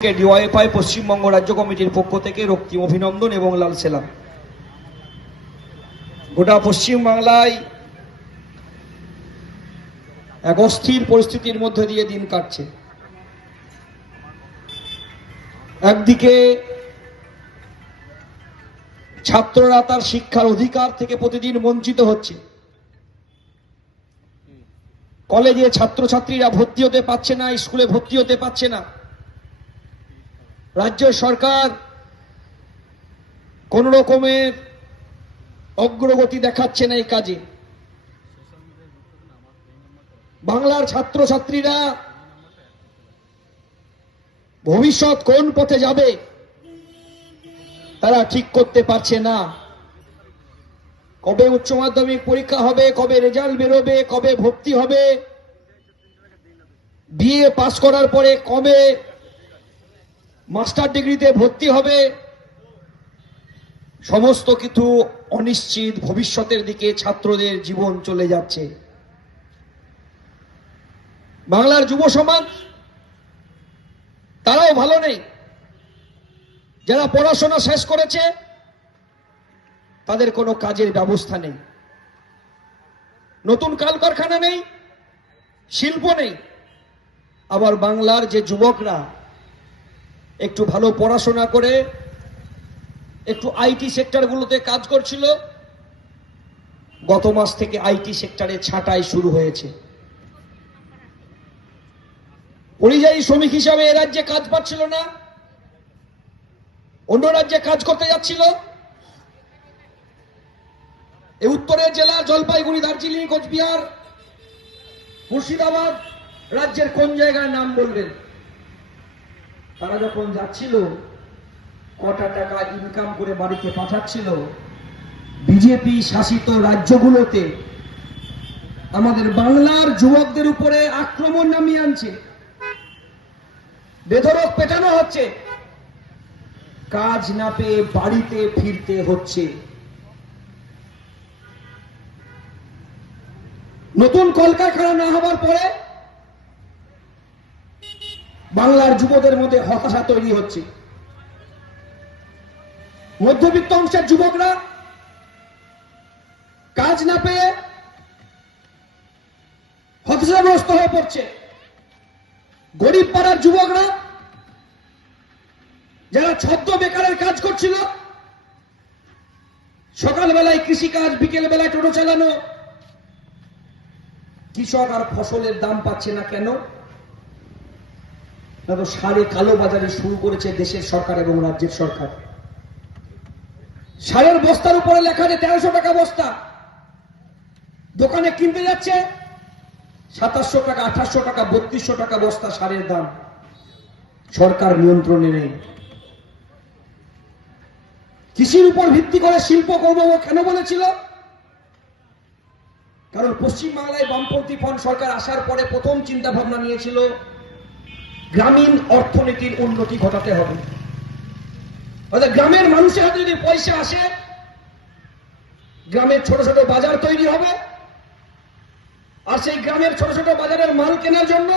DYFI Paschimbanga রাজ্য কমিটির পক্ষ থেকে রক্তিম অভিনন্দন এবং লাল সেলাম। গোটা পশ্চিমবাংলায় এক অস্থির পরিস্থিতির মধ্যে দিয়ে দিন কাটছে। একদিকে ছাত্ররা তার শিক্ষার অধিকার থেকে প্রতিদিন বঞ্চিত হচ্ছে। কলেজে ছাত্রছাত্রীরা ভর্তি হতে পারছে না, স্কুলে ভর্তি হতে পারছে না। রাজ্য সরকার কোন রকমের অগ্রগতি দেখাচ্ছে না এই কাজে। বাংলার ছাত্রছাত্রীরা ভবিষ্যৎ কোন পথে যাবে তারা ঠিক করতে পারছে না। কবে উচ্চ মাধ্যমিক পরীক্ষা হবে, কবে রেজাল্ট বেরোবে, কবে ভর্তি হবে, বিএ পাস করার পরে কবে মাস্টার ডিগ্রিতে ভর্তি হবে। সমস্ত কিছু অনিশ্চিত ভবিষ্যতের দিকে ছাত্রদের জীবন চলে যাচ্ছে। বাংলার যুব সমাজ, তারাও ভালো নেই। যারা পড়াশোনা শেষ করেছে, তাদের কোনো কাজের ব্যবস্থা নেই। নতুন কলকারখানা নেই, শিল্প নেই। আবার বাংলার যে যুবকরা একটু ভালো পড়াশোনা করে, একটু আইটি সেক্টরগুলোতে কাজ করছিল। গত মাস থেকে আইটি সেক্টরে ছাঁটাই শুরু হয়েছে। পরিযায়ী শ্রমিক হিসাবে এ রাজ্যে কাজ পাচ্ছিল না। অন্য রাজ্যে কাজ করতে যাচ্ছিল। এই উত্তরের জেলা জলপাইগুড়ি, দার্জিলিং, কোচবিহার, মুর্শিদাবাদ, রাজ্যের কোন জায়গায় নাম বলবেন? তারা যখন যাচ্ছিল, কটা টাকা ইনকাম করে বাড়িতে পাঠাচ্ছিল, বিজেপি শাসিত রাজ্যগুলোতে, আমাদের বাংলার যুবকদের উপরে আক্রমণ নামিয়ে আনছে। বেধরক পেটানো হচ্ছে। কাজ না পেয়ে বাড়িতে ফিরতে হচ্ছে। নতুন কলকারখানা না হবার পরে বাংলার যুবদের মধ্যে হতাশা তৈরি হচ্ছে। মধ্যবিত্ত অংশের যুবকরা কাজ না পেয়ে হতাশাগ্রস্ত হয়ে পড়ছে। গরিব পাড়ার যুবকরা যারা ছদ্ম বেকারের কাজ করছিল, সকালবেলায় কৃষিকাজ বিকেল বেলায় টোটো চালানো, কৃষক আর ফসলের দাম পাচ্ছে না কেন? না তো সারে কালো বাজারে শুরু করেছে দেশের সরকার এবং রাজ্যের সরকার। সারের বস্তার উপরে লেখা আছে তেরোশো টাকা বস্তা, দোকানে কিনতে যাচ্ছে সাতাশশো টাকা, আঠাশশো টাকা, বত্রিশশো টাকা বস্তা সারের দাম। সরকার নিয়ন্ত্রণে নেই। কৃষির উপর ভিত্তি করে শিল্প করব কেন বলেছিল? কারণ পশ্চিমবাংলায় বামপন্থী ফ্রন্ট সরকার আসার পরে প্রথম চিন্তা ভাবনা নিয়েছিল গ্রামীণ অর্থনীতির উন্নতি ঘটাতে হবে। অর্থাৎ গ্রামের মানুষের হাতে যদি পয়সা আসে, গ্রামের ছোট ছোট বাজার তৈরি হবে, আর সেই গ্রামের ছোট ছোট বাজারের মাল কেনার জন্য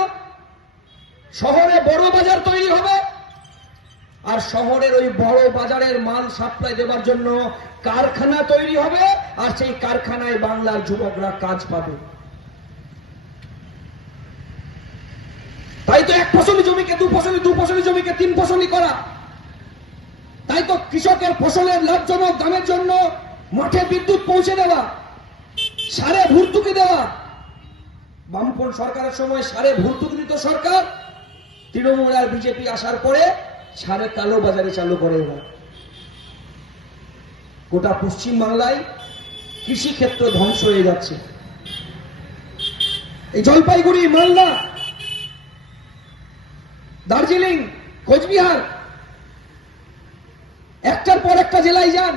শহরে বড় বাজার তৈরি হবে, আর শহরের ওই বড় বাজারের মাল সাপ্লাই দেওয়ার জন্য কারখানা তৈরি হবে, আর সেই কারখানায় বাংলার যুবকরা কাজ পাবে। তাই তো এক ফসলি জমিকে, দু ফসলি দু ফসলি জমিকে, তিন ফসলি করা। তাই তো কৃষকের ফসলের লাভজনক দামের জন্য মাঠে বিদ্যুৎ পৌঁছে দেওয়া, সারে ভর্তুকি দেওয়া। বামপন সরকারের সময় সারে ভর্তুকি দিত সরকার, তৃণমূল আর বিজেপি আসার পরে সারে কালো বাজারে চালু করে এরা গোটা পশ্চিম বাংলায় কৃষি ধ্বংস হয়ে যাচ্ছে। এই জলপাইগুড়ি, মালদা দার্জিলিং, কোচবিহার। একটার পর একটা জেলায় যান।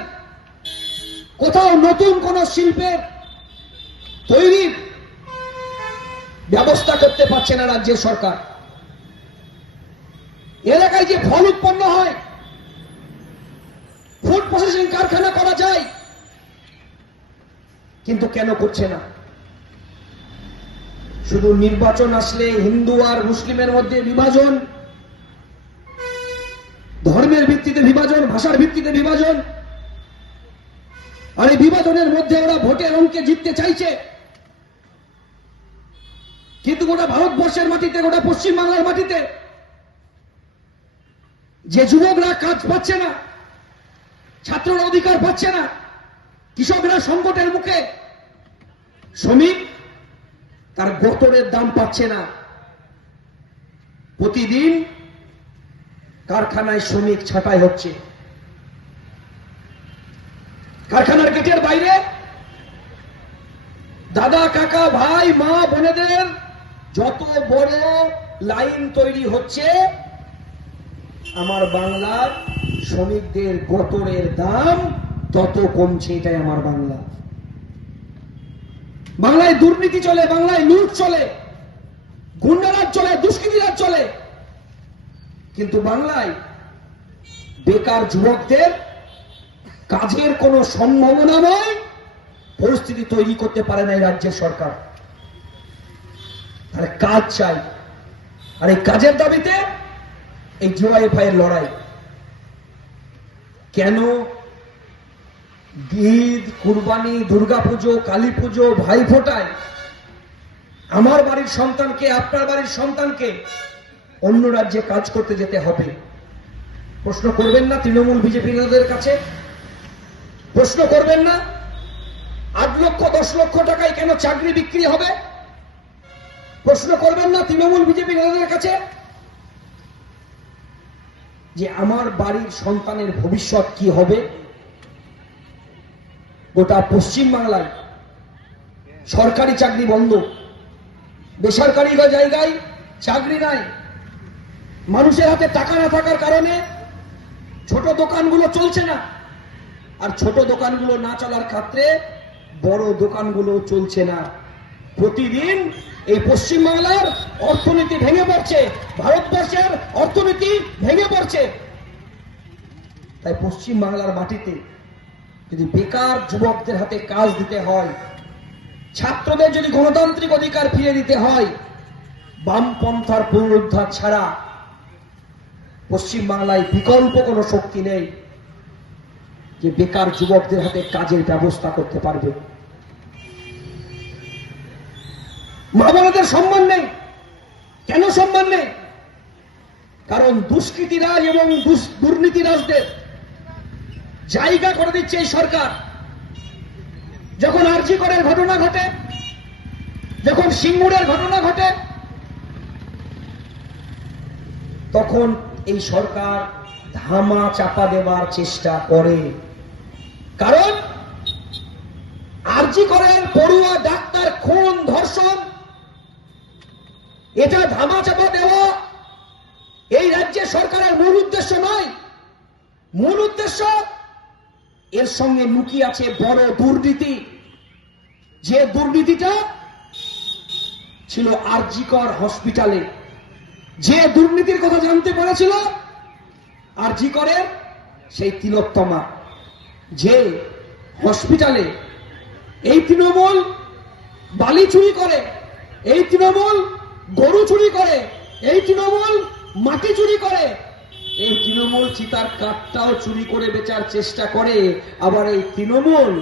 কোথাও নতুন কোন শিল্পের তৈরির ব্যবস্থা করতে পারছে না রাজ্যের সরকার। এলাকায় যে ফল উৎপন্ন হয় ফুড প্রসেসিং কারখানা করা যায়, কিন্তু কেন করছে না? শুধু নির্বাচন আসলে হিন্দু আর মুসলিমের মধ্যে বিভাজন ভিত্তিতে বিভাজন, ভাষার ভিত্তিতে বিভাজন। আর এই বিভাজনের মধ্যে ওরা ভোটের অঙ্কে জিততে চাইছে। কিন্তু গোটা ভারতবর্ষের মাটিতে, গোটা পশ্চিম বাংলার মাটিতে যে যুবকরা কাজ পাচ্ছে না, ছাত্ররা অধিকার পাচ্ছে না, কৃষকরা সংকটের মুখে, শ্রমিক তার গোতরের দাম পাচ্ছে না। প্রতিদিন কারখানায় শ্রমিক ছাঁটাই হচ্ছে। কারখানার গেটের বাইরে দাদা, কাকা, ভাই, মা, বোনেদের যত বড় লাইন তৈরি হচ্ছে, আমার বাংলার শ্রমিকদের গোতরের দাম তত কমছে, এটাই আমার বাংলা। বাংলায় দুর্নীতি চলে, বাংলায় লুট চলে, গুন্ডারাজ চলে দুষ্কৃতিরাজ চলে কিন্তু বাংলায় বেকার যুবকদের কাজের কোনো সম্ভাবনা নয়, পরিস্থিতি তৈরি করতে পারে না এই রাজ্যের সরকার। তাহলে কাজ চাই। আর এই কাজের দাবিতে এই জিওয়াইফাই এর লড়াই। কেন ঈদ, কুরবানি, দুর্গাপুজো কালী পুজো ভাই ফোটায়? আমার বাড়ির সন্তানকে, আপনার বাড়ির সন্তানকে অন্য রাজ্যে কাজ করতে যেতে হবে। প্রশ্ন করবেন না তৃণমূল বিজেপি নেতাদের কাছে? প্রশ্ন করবেন না? আট লক্ষ, দশ লক্ষ টাকায় কেন চাকরি বিক্রি হবে? প্রশ্ন করবেন না তৃণমূল বিজেপি নেতাদের কাছে? যে আমার বাড়ির সন্তানের ভবিষ্যৎ কি হবে? গোটা পশ্চিম বাংলায় সরকারি চাকরি বন্ধ। বেসরকারি জায়গায় চাকরি নাই। মানুষের হাতে টাকা না থাকার কারণে ছোট দোকানগুলো চলছে না। আর ছোট দোকানগুলো না চলার ক্ষেত্রে বড় দোকানগুলো চলছে না। প্রতিদিন এই পশ্চিম বাংলার অর্থনীতি ভেঙে পড়ছে, ভারতবর্ষের অর্থনীতি ভেঙে পড়ছে। তাই পশ্চিম বাংলার মাটিতে যদি বেকার যুবকদের হাতে কাজ দিতে হয়, ছাত্রদের যদি গণতান্ত্রিক অধিকার ফিরে দিতে হয়, বামপন্থার পুনরুদ্ধার ছাড়া পশ্চিম বাংলায় বিকল্প কোনো শক্তি নেই যে বেকার যুবকদের হাতে কাজের ব্যবস্থা করতে পারবে। মা বোনদের সম্মান নেই। কেন সম্মান নেই? কারণ দুষ্কৃতিরাজ এবং দুর্নীতিরাজদের জায়গা করে দিচ্ছে এই সরকার। যখন আরজি করের ঘটনা ঘটে, যখন সিঙ্গুরের ঘটনা ঘটে, তখন এই সরকার ধামা চাপা দেওয়ার চেষ্টা করে। কারণ আরজি করেন পড়ুয়া ডাক্তার, খুন, ধর্ষণ, এটা ধামা চাপা দেওয়া এই রাজ্যের সরকারের মূল উদ্দেশ্য নয়। মূল উদ্দেশ্য এর সঙ্গে লুকিয়ে আছে বড় দুর্নীতি। যে দুর্নীতিটা ছিল আরজিকর হসপিটালে যে দুর্নীতির কথা জানতে পেরেছিল করে? সেই তিলোত্তমা। যে হসপিটালে এই তৃণমূল বালি চুরি করে, এই তৃণমূল গরু চুরি করে, এই তৃণমূল মাটি চুরি করে, এই তৃণমূল চিতার কাঠটাও চুরি করে বেচার চেষ্টা করে। আবার এই তৃণমূল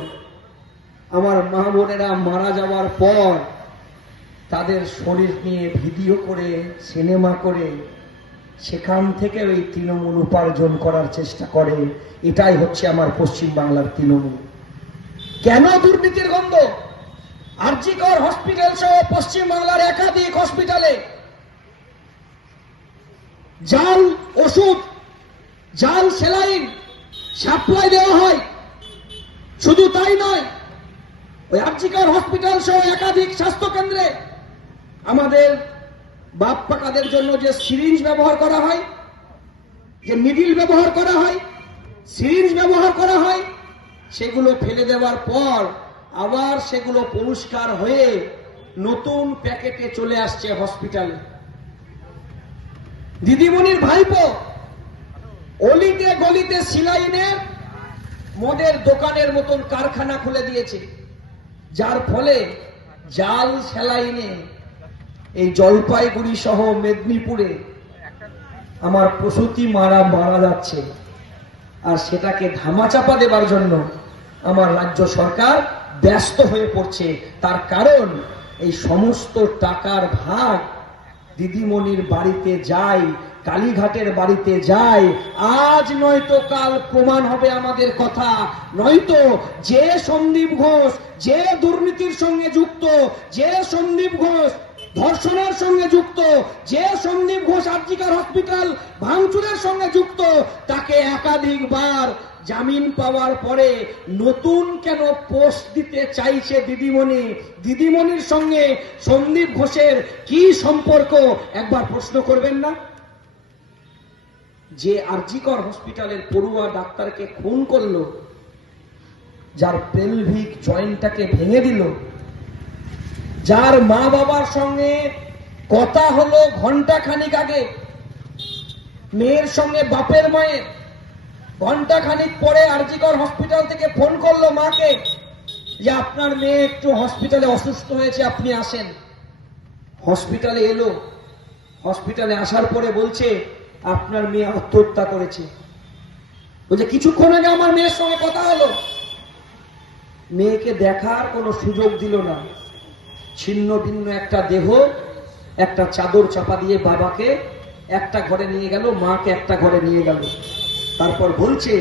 আমার মা বোনেরা মারা যাওয়ার পর তাদের শরীর নিয়ে ভিডিও করে, সিনেমা করে, সেখান থেকে ওই তৃণমূল উপার্জন করার চেষ্টা করে। এটাই হচ্ছে আমার পশ্চিম বাংলার তৃণমূল। কেন দুর্নীতির গন্ধ? আরজিকর হসপিটাল সহ পশ্চিম বাংলার একাধিক হসপিটালে জাল, ওষুধ, জাল, সেলাইন সাপ্লাই দেওয়া হয়। শুধু তাই নয়, ওই আর্জিকার হসপিটাল সহ একাধিক স্বাস্থ্য কেন্দ্রে আমাদের বাপ পাকাদের জন্য যে সিরিঞ্জ ব্যবহার করা হয়, যে মিডিল ব্যবহার করা হয় সিরিঞ্জ ব্যবহার করা হয়, সেগুলো ফেলে দেওয়ার পর আবার সেগুলো পরিষ্কার হয়ে নতুন প্যাকেটে চলে আসছে হসপিটালে দিদিমণির ভাইপো, অলিতে গলিতে সিলাইনের মদের দোকানের মতন কারখানা খুলে দিয়েছে। যার ফলে জাল সেলাইনে এই জলপাইগুড়ি সহ মেদিনীপুরে আমার প্রসূতি মারা মারা যাচ্ছে। আর সেটাকে ধামাচাপা দেবার জন্য আমার রাজ্য সরকার ব্যস্ত হয়ে পড়ছে। তার কারণ এই সমস্ত টাকার ভাগ দিদিমণির বাড়িতে যাই কালীঘাটের বাড়িতে যাই আজ নয়তো কাল প্রমাণ হবে আমাদের কথা। নয়তো যে সন্দীপ ঘোষ, যে দুর্নীতির সঙ্গে যুক্ত, যে সন্দীপ ঘোষ ধর্ষণের সঙ্গে যুক্ত, যে সন্দীপ ঘোষ আর্জিকার হসপিটাল ভাঙচুরের সঙ্গে যুক্ত, তাকে একাধিকবার জামিন পাওয়ার পরে নতুন কেন পোস্ট দিতে চাইছে দিদিমণি? দিদিমণির সঙ্গে সন্দীপ ঘোষের কি সম্পর্ক? একবার প্রশ্ন করবেন না? যে আরজিকর হসপিটালের পড়ুয়া ডাক্তারকে খুন করল, যার পেলভিক জয়েন্টটাকে ভেঙে দিল যার মা বাবার সঙ্গে কথা হলো ঘণ্টা খানিক আগে, মেয়ের সঙ্গে বাপের মায়ের। ঘণ্টা খানিক পরে আরজিকর হসপিটাল থেকে ফোন করল মাকে যে আপনার মেয়ে একটু হসপিটালে অসুস্থ হয়েছে, আপনি আসেন। হসপিটালে এলো। হসপিটালে আসার পরে বলছে, আপনার মেয়ে আত্মহত্যা করেছে। বলছে, কিছুক্ষণ আগে আমার মেয়ের সঙ্গে কথা হলো। মেয়েকে দেখার কোনো সুযোগ দিল না। ছিন্ন ভিন্ন একটা দেহ, একটা চাদর চাপা দিয়ে বাবাকে একটা ঘরে নিয়ে গেল, মাকে একটা ঘরে নিয়ে গেল। তারপর বলছে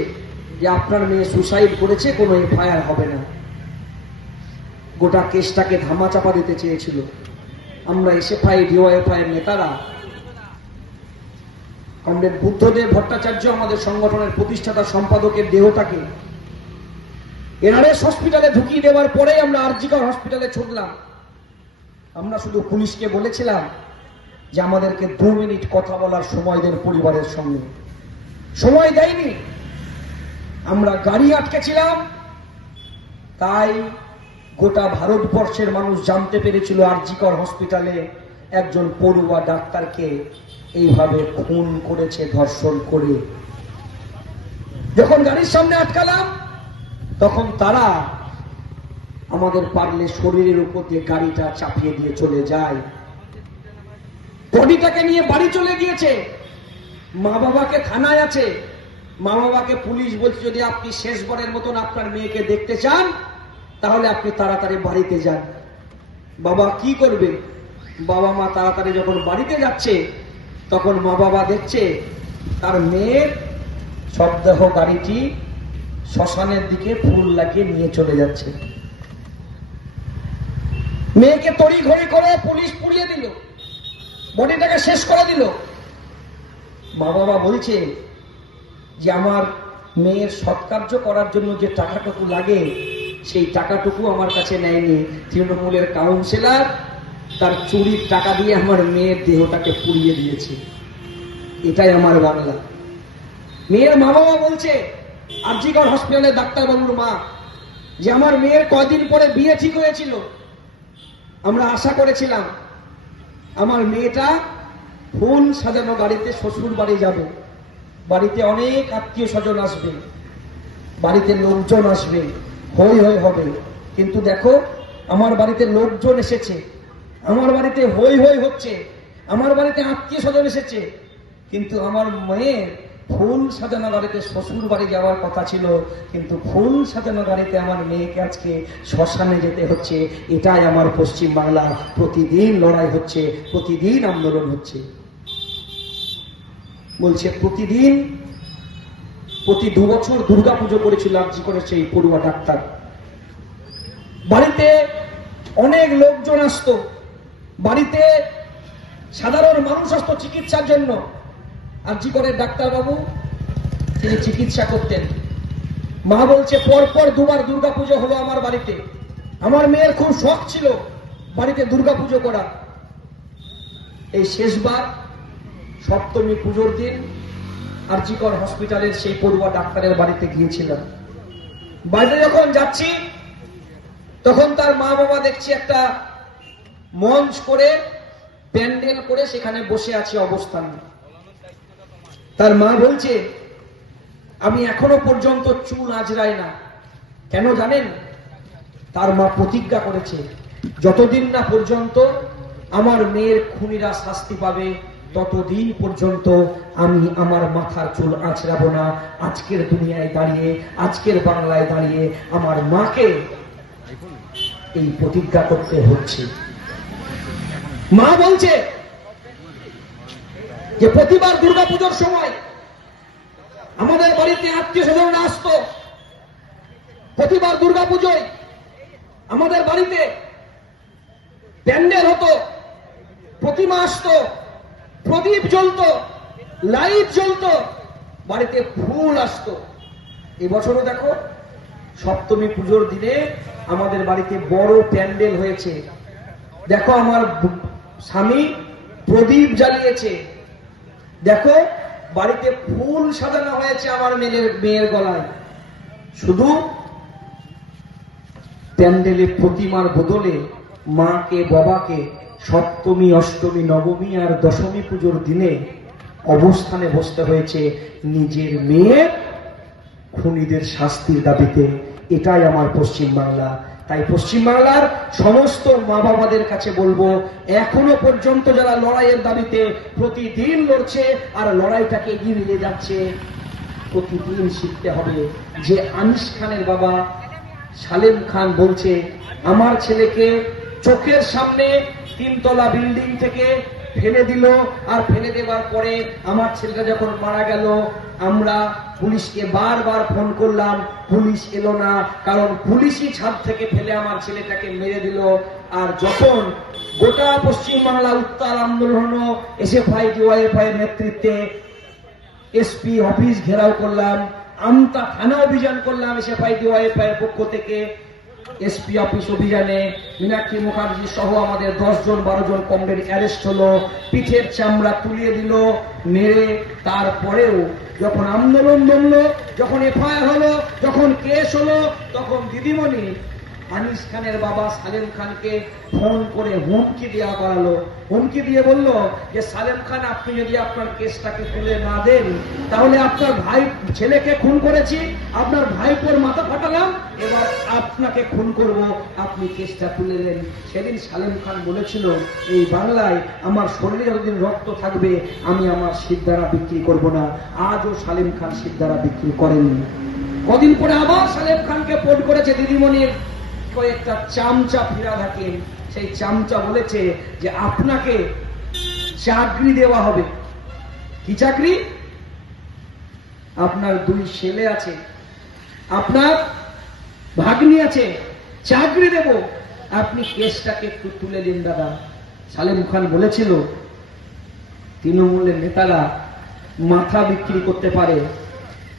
যে, আপনার মেয়ে সুসাইড করেছে, কোনো এফআইআর হবে না। গোটা কেসটাকে ধামা চাপা দিতে চেয়েছিল। আমরা এসএফআই ডিওএফআই এর নেতারা, কমরেড বুদ্ধদেব ভট্টাচার্য আমাদের সংগঠনের প্রতিষ্ঠাতা সম্পাদকের দেহটাকে এনআরএস হসপিটালে ঢুকিয়ে দেওয়ার পরেই আমরা আরজিকর হসপিটালে ছুটলাম। আমরা শুধু পুলিশকে বলেছিলাম যে আমাদেরকে দু মিনিট কথা বলার সময় দেন পরিবারের সঙ্গে। সময় দেয়নি। আমরা গাড়ি আটকেছিলাম। তাই গোটা ভারতবর্ষের মানুষ জানতে পেরেছিল আরজিকর হসপিটালে একজন পড়ুয়া ডাক্তারকে এইভাবে খুন করেছে, ধর্ষণ করে। যখন গাড়ির সামনে আটকালাম, তখন তারা আমাদের পারলে শরীরের উপর দিয়ে গাড়িটা চাপিয়ে দিয়ে চলে যায়। বডিটাকে নিয়ে বাড়ি চলে গিয়েছে। মা বাবাকে থানায় আছে। মা বাবাকে পুলিশ বলছে, যদি আপনি শেষবারের মতন আপনার মেয়েকে দেখতে চান, তাহলে আপনি তাড়াতাড়ি বাড়িতে যান। বাবা কি করবে? বাবা মা তাড়াতাড়ি যখন বাড়িতে যাচ্ছে, তখন মা বাবা দেখছে, তার মেয়ের শবদেহ গাড়িটি শ্মশানের দিকে ফুল লাগিয়ে নিয়ে চলে যাচ্ছে। মেয়েকে তড়ি ঘড়ি করে পুলিশ পুড়িয়ে দিল। বডিটাকে শেষ করে দিল। মা বাবা বলছে যে, আমার মেয়ের সৎকার্য করার জন্য যে টাকাটুকু লাগে, সেই টাকাটুকু আমার কাছে নেয়নি। তৃণমূলের কাউন্সিলর তার চুরির টাকা দিয়ে আমার মেয়ের দেহটাকে পুড়িয়ে দিয়েছে। এটাই আমার বাংলা। মেয়ের মা বাবা বলছে, আরজিগড় হসপিটালে ডাক্তারবাবুর মা, যে আমার মেয়ের কদিন পরে বিয়ে ঠিক হয়েছিল আমরা আশা করেছিলাম আমার মেয়েটা ফুল সাজানো গাড়িতে শ্বশুর বাড়ি যাবে। বাড়িতে অনেক আত্মীয় স্বজন আসবে। বাড়িতে লোকজন আসবে। হই হই হবে। কিন্তু দেখো, আমার বাড়িতে লোকজন এসেছে। আমার বাড়িতে হই হই হচ্ছে। আমার বাড়িতে আত্মীয় স্বজন এসেছে। কিন্তু আমার মেয়ের ফুল সাজানো গাড়িতে শ্বশুর বাড়ি যাওয়ার কথা ছিল, কিন্তু ফুল সাজানো গাড়িতে আমার মেয়েকে আজকে শ্মশানে যেতে হচ্ছে। এটাই আমার পশ্চিম বাংলা। প্রতিদিন লড়াই হচ্ছে, প্রতিদিন আন্দোলন হচ্ছে। বলছে, প্রতিদিন, প্রতি দু বছর দুর্গা পুজো করেছিল আর্জি করে সেই পড়ুয়া ডাক্তার। বাড়িতে অনেক লোকজন আসতো। বাড়িতে সাধারণ মানুষ আসতো চিকিৎসার জন্য। আর্জি করে ডাক্তারবাবু, তিনি চিকিৎসা করতেন। মা বলছে, পরপর দুবার দুর্গা পুজো হলো আমার বাড়িতে। আমার মেয়ের খুব শখ ছিল বাড়িতে দুর্গা পুজো করা এই শেষবার সপ্তমী পুজোর দিন আরজিকর হসপিটালের সেই পড়ুয়া ডাক্তারের বাড়িতে গিয়েছিলাম। বাইরে যখন যাচ্ছি, তখন তার মা বাবা দেখছি একটা মঞ্চ করে প্যান্ডেল করে সেখানে বসে আছে অবস্থান। তার মা বলছে, আমি এখনও পর্যন্ত চুল আজরাই না। কেন জানেন? তার মা প্রতিজ্ঞা করেছে, যতদিন না পর্যন্ত আমার মেয়ের খুনিরা শাস্তি পাবে, ততদিন পর্যন্ত আমি আমার মাথার চুল আঁচড়াবো না। আজকের দুনিয়ায় দাঁড়িয়ে, আজকের বাংলায় দাঁড়িয়ে আমার মাকে এই প্রতিজ্ঞা করতে হচ্ছে। মা বলছে যে প্রতিবার দুর্গাপুজোর সময় আমাদের বাড়িতে আত্মীয় স্বজনরা আসতো। প্রতিবার দুর্গাপুজোয় আমাদের বাড়িতে প্যান্ডেল হতো, প্রতিমা আসতো, প্রদীপ জ্বলতো, লাইট জ্বলতো, বাড়িতে ফুল আসতো। এবছরও দেখো, সপ্তমী পুজোর দিনে আমাদের বাড়িতে বড় প্যান্ডেল হয়েছে। দেখো আমার স্বামী প্রদীপ জ্বালিয়েছে। দেখো, বাড়িতে ফুল সাজানো হয়েছে আমার মেয়ের মেয়ের গলায়। শুধু প্যান্ডেলে প্রতিমার বদলে মাকে, বাবাকে সপ্তমী, অষ্টমী, নবমী আর দশমী পুজোর দিনে অবস্থানে বসতে হয়েছে নিজের মেয়ের খুনিদের শাস্তির দাবিতে। এটাই আমার পশ্চিম বাংলা তাই পশ্চিমবাংলার সমস্ত মা বাবাদের কাছে বলব, এখনও পর্যন্ত যারা লড়াইয়ের দাবিতে প্রতিদিন লড়ছে আর লড়াইটাকে এগিয়ে নিয়ে যাচ্ছে, প্রতিদিন শিখতে হবে যে আনিস খানের বাবা সালেম খান বলছে, আমার ছেলেকে চোখের সামনে তিনতলা বিল্ডিং থেকে ফেলে দিল। আর ফেলে দেওয়ার পরে আমার ছেলেটা যখন মারা গেল, আমরা পুলিশকে বারবার ফোন করলাম, পুলিশ এলো না। কারণ পুলিশই ছাদ থেকে ফেলে আমার ছেলেটাকে মেরে দিল। আর যখন গোটা পশ্চিমবাংলা উত্তাল আন্দোলন এসে ফাই ডিওয়াইএফআই নেতৃত্বে এসপি অফিস ঘেরাও করলাম, আমতা থানা অভিযান করলাম এসএফআই, ডিওয়াইএফআই এর পক্ষ থেকে। এসপি অফিস অভিযানে মীনাক্ষী মুখার্জি সহ আমাদের দশ জন বারো জন কমরেড অ্যারেস্ট হলো, পিঠের চামড়া তুলিয়ে দিল, মেরে তারপরেও যখন আন্দোলন বলল যখন এফআইআর হলো, যখন কেস হলো, তখন দিদিমণি আনিস খানের বাবা সালেম খানকে ফোন করে হুমকি দেওয়া করালো। হুমকি দিয়ে বলল যে, সালেম খান, আপনি যদি আপনার কেসটাকে তুলে না দেন, তাহলে আপনার ভাই, ছেলেকে খুন করেছি, আপনার ভাইপোর মাথা ফাটালাম, এবার আপনাকে খুন করব, আপনি কেসটা তুলে নেন সেদিন সালেম খান বলেছিল, এই বাংলায় আমার শরীরে যতদিন রক্ত থাকবে, আমি আমার সিদ্ধারা বিক্রি করব না। আজও সালেম খান সিদ্ধারা বিক্রি করেননি। কদিন পরে আবার সালেম খানকে ফোন করেছে দিদিমণির কয়েকটা চামচা ফিরা থাকেন। সেই চামচা বলেছে যে আপনাকে চাকরি দেওয়া হবে। কি চাকরি? আপনার দুই ছেলে আছে। আপনার ভাগ্নি আছে। চাকরি দেব। আপনি কেসটাকে একটু তুলে দিন, দাদা। সালেম খান বলেছিল, তৃণমূলের নেতারা মাথা বিক্রি করতে পারে।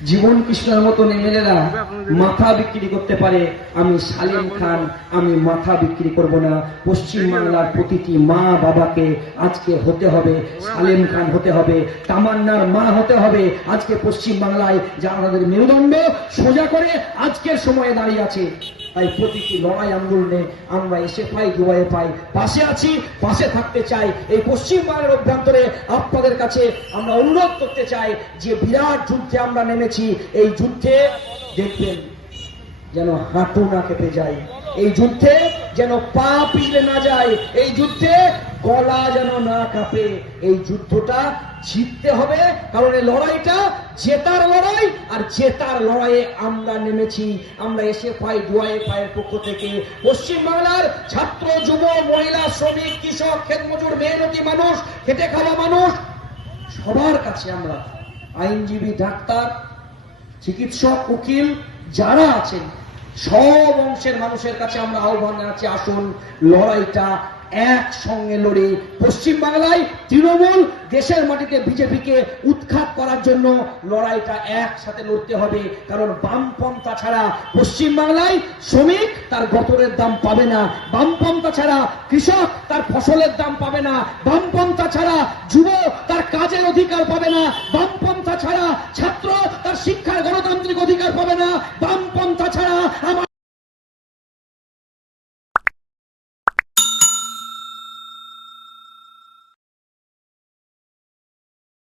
জীবন কৃষ্ণের মতো এমএলএরা মাথা বিক্রি করতে পারে। আমি সালিম খান, আমি মাথা বিক্রি করব না। পশ্চিম বাংলার প্রতিটি মা বাবাকে আজকে হতে হবে, সালিম খান হতে হবে, তামান্নার মা হতে হবে। আজকে পশ্চিম বাংলায় যা আমাদের মেরুদণ্ড সোজা করে আজকের সময়ে দাঁড়িয়ে আছে। তাই প্রতিটি লড়াই আন্দোলনে আমরা এসে পাই দুবাইয়ে পাই। পাশে আছি, পাশে থাকতে চাই। এই পশ্চিমবঙ্গের অভ্যন্তরে আপনাদের কাছে আমরা অনুরোধ করতে চাই যে বিরাট যুদ্ধে আমরা নেমেছি। এই যুদ্ধে দেখবেন যেন হাঁটু না কেঁপে যায়। এই যুদ্ধে যেন পা পিছলে না যায়। এই যুদ্ধে গলা যেন না কাঁপে, এই যুদ্ধটা জিততে হবে, কারণ এই লড়াইটা জেতার লড়াই, আর জেতার লড়াইয়ে আমরা নেমেছি। আমরা এসে পাই দুয়ায়ে পায়ের পক্ষ থেকে পশ্চিম বাংলার ছাত্র, যুব, মহিলা, শ্রমিক, কৃষক ক্ষেত মজুর মেহনতি মানুষ, খেটে খাওয়া মানুষ, সবার কাছে আমরা আইনজীবী, ডাক্তার, চিকিৎসক, উকিল যারা আছেন, সব অংশের মানুষের কাছে আমরা আহ্বান জানাচ্ছি আসুন লড়াইটা একসঙ্গে লড়ে পশ্চিম বাংলায় তৃণমূল দেশের মাটিতে বিজেপিকে উৎখাত করার জন্য লড়াইটা একসাথে লড়তে হবে। কারণ বামপন্থা ছাড়া পশ্চিম বাংলায় শ্রমিক তার গতরের দাম পাবে না। বামপন্থা ছাড়া কৃষক তার ফসলের দাম পাবে না। বামপন্থা ছাড়া যুব তার কাজের অধিকার পাবে না। বামপন্থা ছাড়া ছাত্র তার শিক্ষার গণতান্ত্রিক অধিকার পাবে না। বামপন্থা ছাড়া আমার